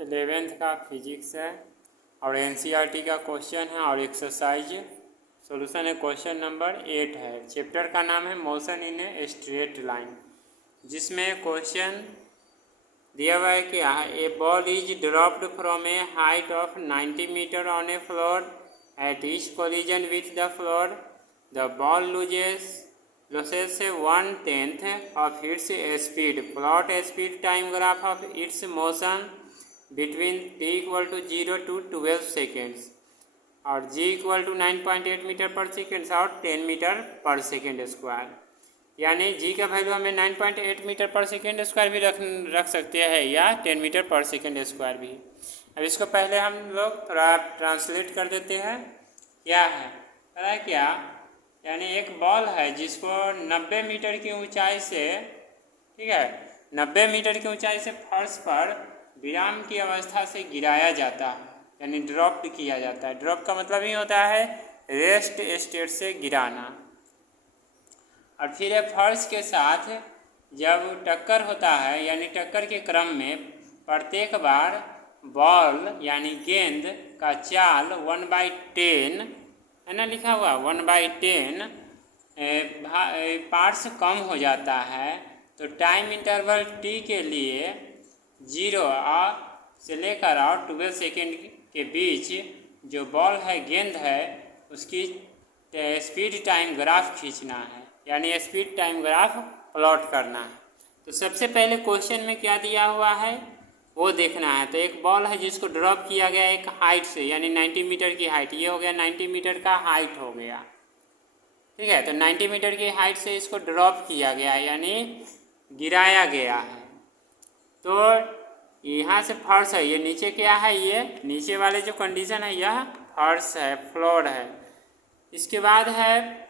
11th का physics है और एनसीईआरटी का क्वेश्चन है और एक्सरसाइज सॉल्यूशन है। क्वेश्चन नंबर 8 है। चैप्टर का नाम है motion in a straight line, जिसमें क्वेश्चन दिया हुआ है कि a ball is dropped from a height of 90 metre on a floor at each collision with the floor the ball loses 1/10 of its speed. Plot a speed time graph of its motion between t equal to 0 to 12 seconds और g equal to 9.8 metre पर second और 10 metre पर second square. यानी g का value हमें 9.8 metre पर second square भी रख सकते हैं या 10 मीटर पर सेकेंड स्क्वायर भी। अब इसको पहले हम लोग थोड़ा ट्रांसलेट कर देते हैं। क्या है पता है क्या? यानी एक बॉल है जिसको 90 मीटर की ऊंचाई से, ठीक है, 90 मीटर की ऊंचाई से फर्श पर विराम की अवस्था से गिराया जाता है, यानी ड्रॉप किया जाता है। ड्रॉप का मतलब ही होता है रेस्ट स्टेट से गिराना। और फिर फर्श के साथ जब टक्कर होता है, यानी टक्कर के क्रम में प्रत्येक बार बॉल यानी गेंद का चाल 1/10 है ना, लिखा हुआ 1/10 पार्ट्स कम हो जाता है। तो टाइम इंटरवल टी के लिए 0 से लेकर और 12 सेकेंड के बीच जो बॉल है, गेंद है, उसकी स्पीड टाइम ग्राफ खींचना है, यानी स्पीड टाइम ग्राफ प्लॉट करना है। तो सबसे पहले क्वेश्चन में क्या दिया हुआ है वो देखना है। तो एक बॉल है जिसको ड्रॉप किया गया एक हाइट से, यानी 90 मीटर की हाइट, ये हो गया 90 मीटर का हाइट हो गया, ठीक है। तो 90 मीटर की हाइट से इसको ड्रॉप किया गया यानी गिराया गया है। तो यहाँ से फर्श है, ये नीचे क्या है, ये नीचे वाले जो कंडीशन है यह फर्श है, फ्लोर है। इसके बाद है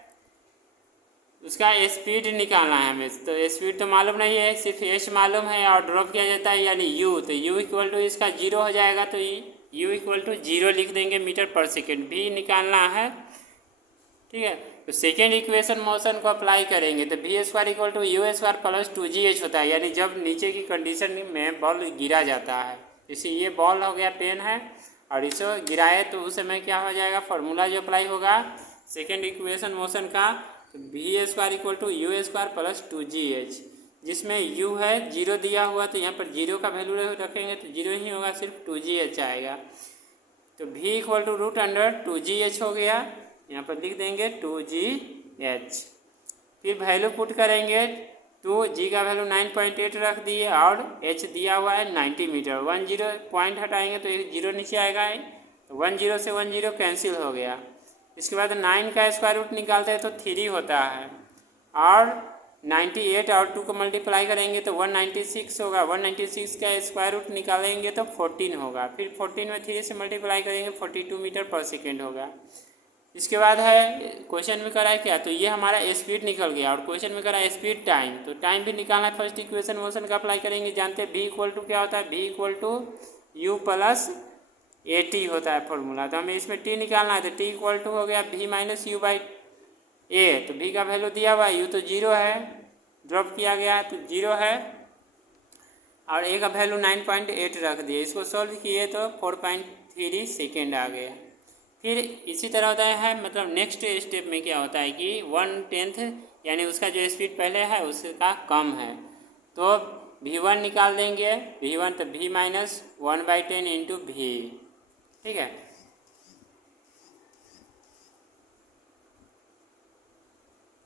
उसका स्पीड निकालना है हमें। तो स्पीड तो मालूम नहीं है, सिर्फ एच मालूम है और ड्रॉप किया जाता है यानी यू। तो यू इक्वल टू इसका 0 हो जाएगा, तो यू इक्वल टू 0 लिख देंगे मीटर पर सेकेंड। भी निकालना है, ठीक है। तो सेकेंड इक्वेशन मोशन को अप्लाई करेंगे तो v square equal to u square plus 2gh होता है, यानी जब नीचे की कंडीशन में बॉल गिरा जाता है। जैसे ये बॉल हो गया, पेन है, और इसे गिराए तो उस समय क्या हो जाएगा, फार्मूला जो अप्लाई होगा सेकेंड इक्वेशन मोशन का, v square equal to u square plus 2gh, जिसमें u है 0 दिया हुआ, तो यहाँ पर 0 का वैल्यू रखेंगे तो 0 ही होगा, सिर्फ 2gh आएगा। तो v इक्वल टू √2gh हो गया, यहाँ पर लिख देंगे 2gh। फिर वैल्यू पुट करेंगे, 2g का वैल्यू 9.8 रख दिए और h दिया हुआ है 90 मीटर। 10 पॉइंट हटाएंगे तो 0 नीचे आएगा, 10 से 10 कैंसिल हो गया। इसके बाद 9 का स्क्वायर रूट निकालते हैं तो 3 होता है, और 98 और 2 को मल्टीप्लाई करेंगे तो 196 होगा। 196 का स्क्वायर रूट निकालेंगे तो 14 होगा। फिर 14 में 3 से मल्टीप्लाई करेंगे 42 मीटर पर सेकेंड होगा। इसके बाद है क्वेश्चन में करा है क्या, तो ये हमारा स्पीड निकल गया, और क्वेश्चन में करा है स्पीड टाइम। तो टाइम भी निकालना है, फर्स्ट इक्वेशन मोशन का अप्लाई करेंगे। जानते हैं v इक्वल टू क्या होता है, v equal to u plus AT होता है फॉर्मूला। तो हमें इसमें t निकालना है, तो t इक्वल टू हो गया v माइनस यू बाई ए। तो v का वैल्यू दिया हुआ है, u तो 0 है, ड्रॉप किया गया तो 0 है, और a का वैल्यू 9.8 रख दिए। इसको सॉल्व किए तो 4.3 सेकेंड आ गया। फिर इसी तरह होता है, मतलब नेक्स्ट स्टेप में क्या होता है कि 1/10 यानी उसका जो स्पीड पहले है उसका कम है, तो v1 निकाल देंगे। v1 तो v माइनस 1/10 इंटू v, ठीक है।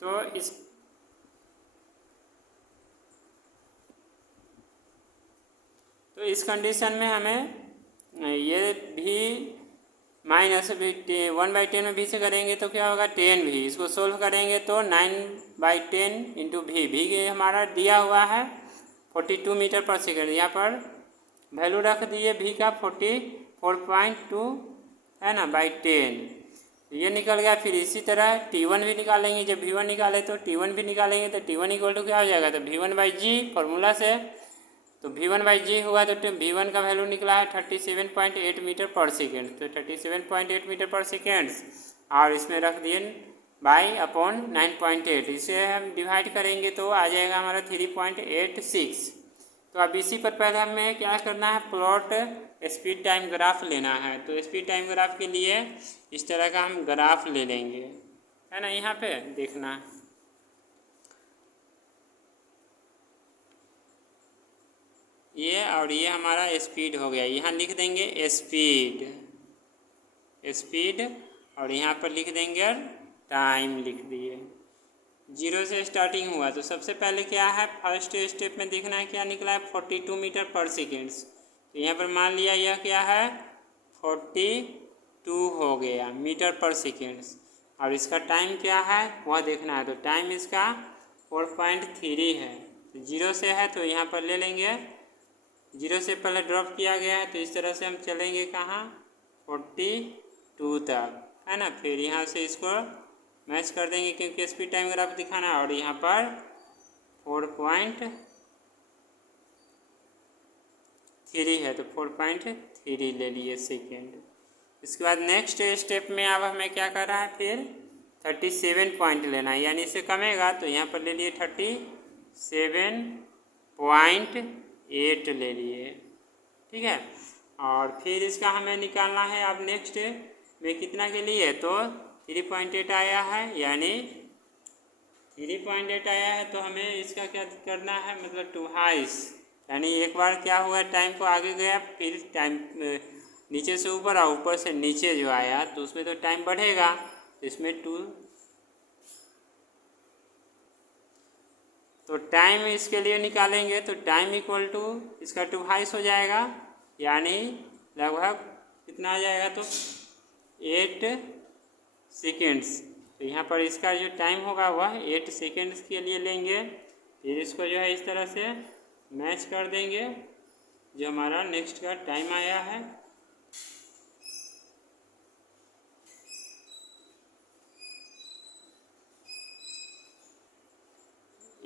तो इस कंडीशन में हमें ये भी माइनस भी 1/10 में भी से करेंगे तो क्या होगा 10 भी। इसको सोल्व करेंगे तो 9/10 इंटू भी हमारा दिया हुआ है 42 मीटर पर सेकेंड। यहाँ पर वैल्यू रख दिए v का 44.2 है ना /10, ये निकल गया। फिर इसी तरह t1 भी निकालेंगे। जब v1 निकाले तो t1 भी निकालेंगे, तो t1 इक्वल टू क्या हो जाएगा, तो v1/g फॉर्मूला से। तो v1/g हुआ तो v1 का वैल्यू निकला है 37.8 मीटर पर सेकेंड। तो 37.8 मीटर पर सेकेंड, और इसमें रख दिए बाई अपॉन 9.8, इसे हम डिवाइड करेंगे तो आ जाएगा हमारा 3.86। तो अब इसी पर पहले हमें क्या करना है, प्लॉट स्पीड टाइम ग्राफ लेना है। तो स्पीड टाइम ग्राफ के लिए इस तरह का हम ग्राफ ले लेंगे, है ना। यहाँ पे देखना ये, और ये हमारा स्पीड हो गया। यहाँ लिख देंगे स्पीड, और यहाँ पर लिख देंगे टाइम, लिख दिए। 0 से स्टार्टिंग हुआ तो सबसे पहले क्या है, फर्स्ट स्टेप में देखना है क्या निकला है, 42 मीटर पर सेकेंड्स। तो यहाँ पर मान लिया यह क्या है, 42 हो गया मीटर पर सेकेंड्स। और इसका टाइम क्या है वह देखना है। तो टाइम इसका 4.3 है। तो 0 से है तो यहाँ पर ले लेंगे, 0 से पहले ड्रॉप किया गया है तो इस तरह से हम चलेंगे कहाँ, 42 तक, है ना। फिर यहाँ से इसको मैच कर देंगे क्योंकि स्पीड टाइम ग्राफ दिखाना है। और यहाँ पर 4.3 है तो 4.3 ले लिए सेकेंड। इसके बाद नेक्स्ट स्टेप में अब हमें क्या कर रहा है, फिर 37 पॉइंट लेना है, यानी इससे कमेगा तो यहाँ पर ले लिए 37.8 ले लिए, ठीक है। और फिर इसका हमें निकालना है अब नेक्स्ट में कितना के लिए, तो 3.8 आया है, यानी 3.8 आया है तो हमें इसका क्या करना है, मतलब 2 यानी एक बार क्या हुआ, टाइम को आगे गया, फिर टाइम नीचे से ऊपर और ऊपर से नीचे जो आया तो उसमें तो टाइम बढ़ेगा, तो इसमें 2, तो टाइम इसके लिए निकालेंगे तो टाइम इक्वल टू इसका 2 हो जाएगा, यानी लगभग कितना आ जाएगा, तो 8 सेकेंड्स। तो यहाँ पर इसका जो टाइम होगा वह 8 सेकेंड्स के लिए लेंगे। फिर इसको जो है इस तरह से मैच कर देंगे जो हमारा नेक्स्ट का टाइम आया है।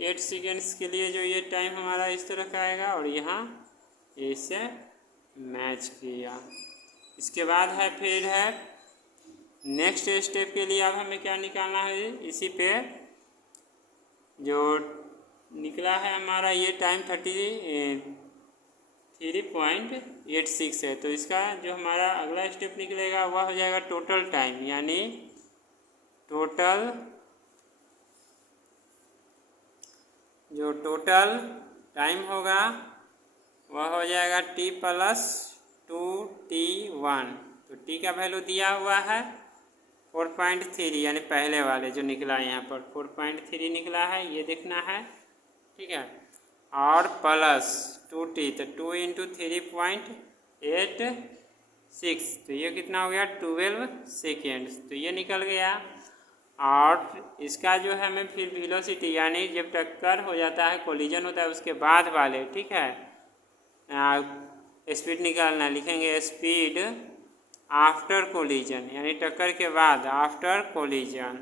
एट सेकेंड्स के लिए जो ये टाइम हमारा इस तरह का आएगा और यहाँ इससे मैच किया। इसके बाद है फिर है नेक्स्ट स्टेप के लिए अब हमें क्या निकालना है, इसी पे जो निकला है हमारा ये टाइम 33.86 है। तो इसका जो हमारा अगला स्टेप निकलेगा वह हो जाएगा टोटल टाइम, यानी टोटल टाइम होगा वह हो जाएगा T+2T1। तो T का वैल्यू दिया हुआ है 4.3, यानी पहले वाले जो निकला है यहाँ पर 4.3 निकला है, ये देखना है, ठीक है। और प्लस 2T, तो 2 × 3.86, तो ये कितना हो गया 12 सेकेंड्स, तो ये निकल गया। और इसका जो है हमें फिर वेलोसिटी, यानी जब टक्कर हो जाता है, कोलिजन होता है उसके बाद वाले, ठीक है, स्पीड निकालना, लिखेंगे स्पीड आफ्टर कोलिजन, यानी टक्कर के बाद, आफ्टर कोलिजन।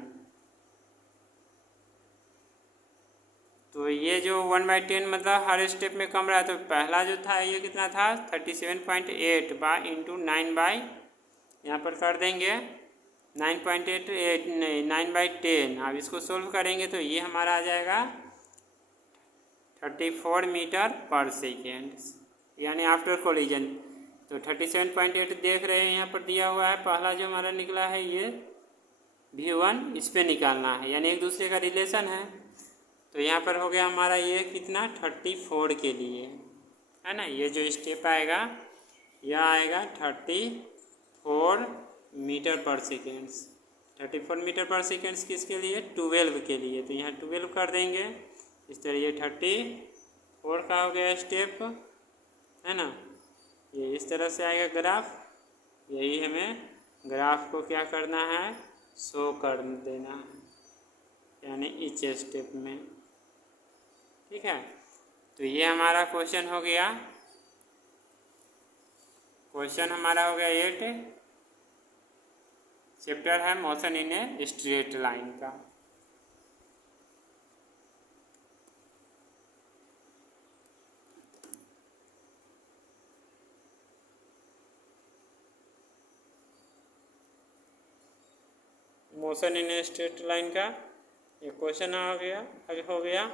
तो ये जो 1/10 मतलब हर स्टेप में कम रहा, तो पहला जो था ये कितना था 37.8 × 9 यहाँ पर कर देंगे 9/10। अब इसको सोल्व करेंगे तो ये हमारा आ जाएगा 34 मीटर पर सेकेंड, यानी आफ्टर कोलिजन। तो 37.8 देख रहे हैं यहाँ पर दिया हुआ है, पहला जो हमारा निकला है ये V1, इस पर निकालना है, यानी एक दूसरे का रिलेशन है। तो यहाँ पर हो गया हमारा ये कितना 34 के लिए, है ना। ये जो स्टेप आएगा यह आएगा 34 मीटर पर सेकेंड्स। 34 मीटर पर सेकेंड्स किसके लिए, 12 के लिए। तो यहाँ 12 कर देंगे इस तरह, ये 34 का हो गया स्टेप, है ना। ये इस तरह से आएगा ग्राफ। यही हमें ग्राफ को क्या करना है, शो कर देना है, यानी इच स्टेप में, ठीक है। तो ये हमारा क्वेश्चन हो गया, क्वेश्चन हमारा हो गया 8, चैप्टर है motion in a straight line का। Motion in a straight line का ये क्वेश्चन हो गया।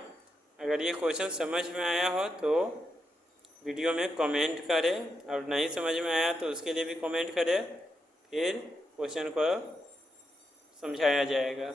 अगर ये क्वेश्चन समझ में आया हो तो वीडियो में कमेंट करें और नहीं समझ में आया तो उसके लिए भी कमेंट करें, फिर क्वेश्चन को समझाया जाएगा।